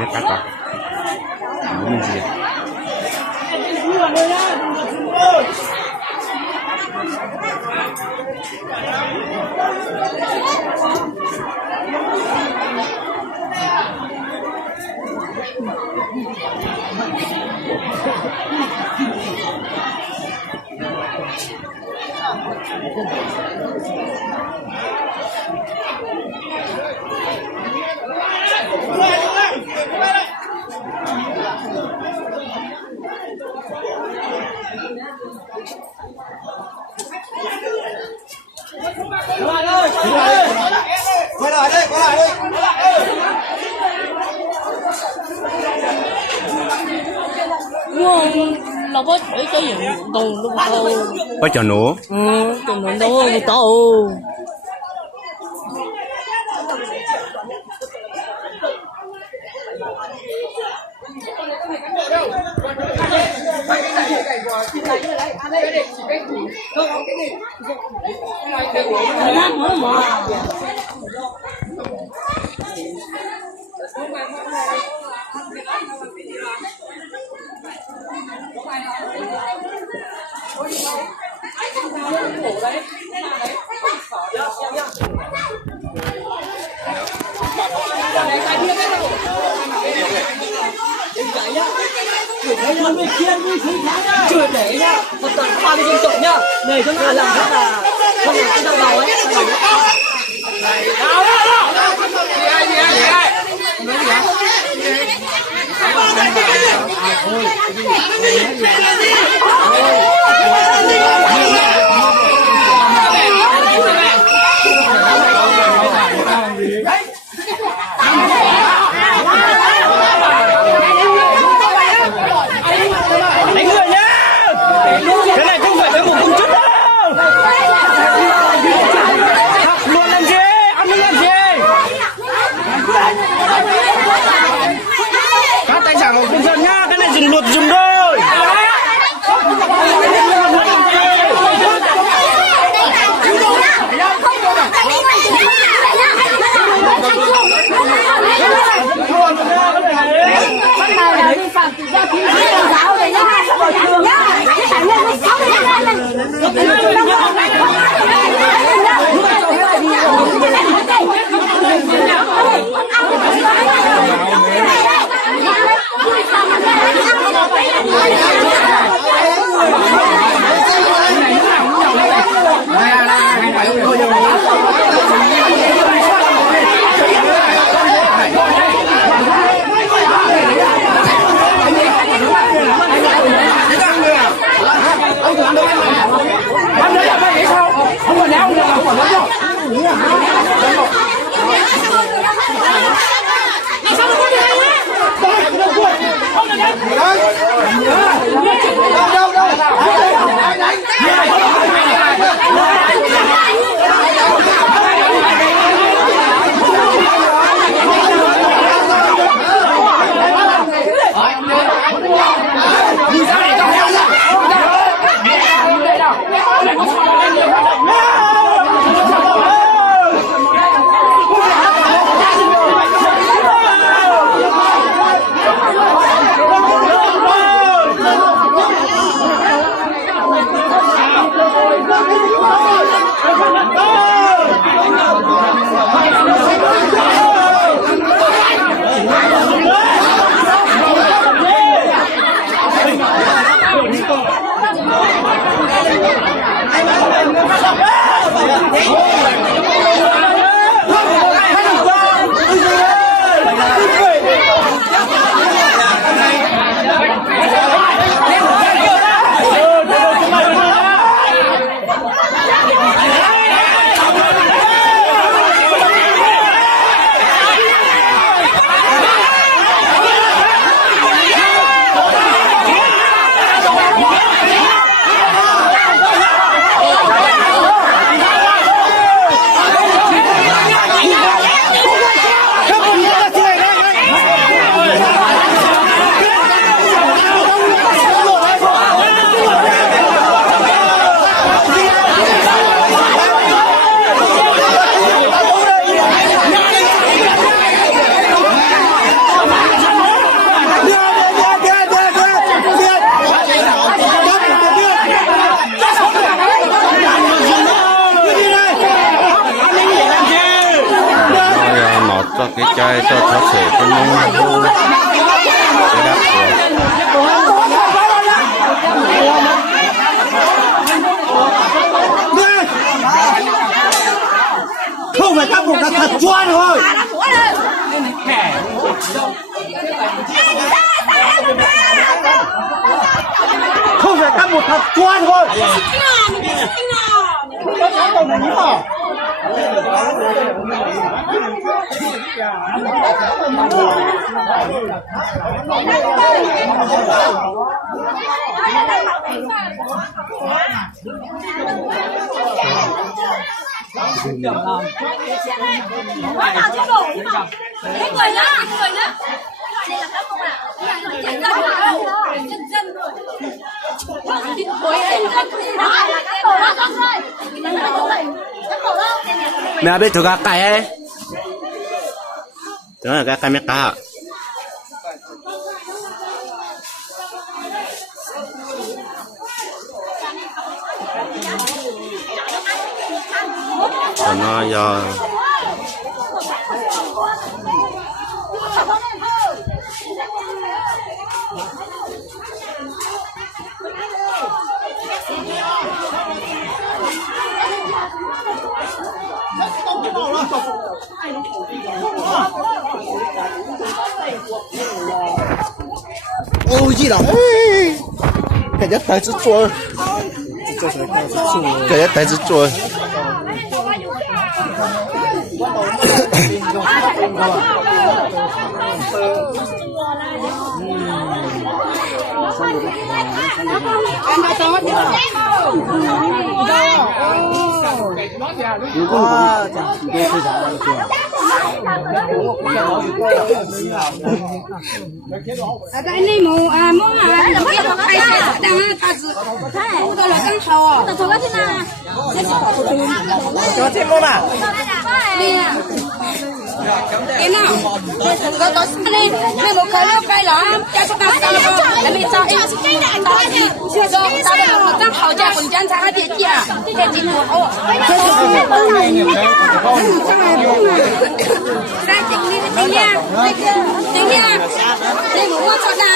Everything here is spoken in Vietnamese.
biết cắt vào mình gì quay lại đây, quay lại đây. Đâu có thể cái gì tùng luôn đâu. có cho nổ Tùng luôn đâu người ta chưa để nhá, một tuần qua cái dân tộc nhá, để cho nó làm rất là không được cái đau đầu ấy. Các tài sản của công dân nhá, cái này dừng luật dừng thôi. Vi phạm tự do tín ngưỡng tôn giáo này nhá, ở trường nhá, cái tài nguyên nó xấu lên. เขาเสพเป็นน้องดูระดับตัว không phải các vùng thật choan thôi không phải các một thật choan thôi Quá nào chứ đủ cái người nhá, đây là các không ạ. Chân dân rồi, chân dân rồi. Cuối đó là các tổ đó không thôi. Các tổ đâu? mẹ biết thử gà cày ấy đó là gà cày mẹ cá còn nó do ôi gì đó cái nhất tay rất chua cái nhất tay rất chua cái này mù mông à nó biết hay sẽ đang ta chỉ không có là căng thầu ta thầu cái thế nào sẽ chỉ bỏ từ cho thêm luôn à nè cái nào có này mình một cái nó cái đó cho chúng ta sao nó là mình cho em đó thì chưa cho ta được một căng thầu cho quần chân ta thì chị à thì chị nữa ô ra chính đi tính nha đi một con cho ta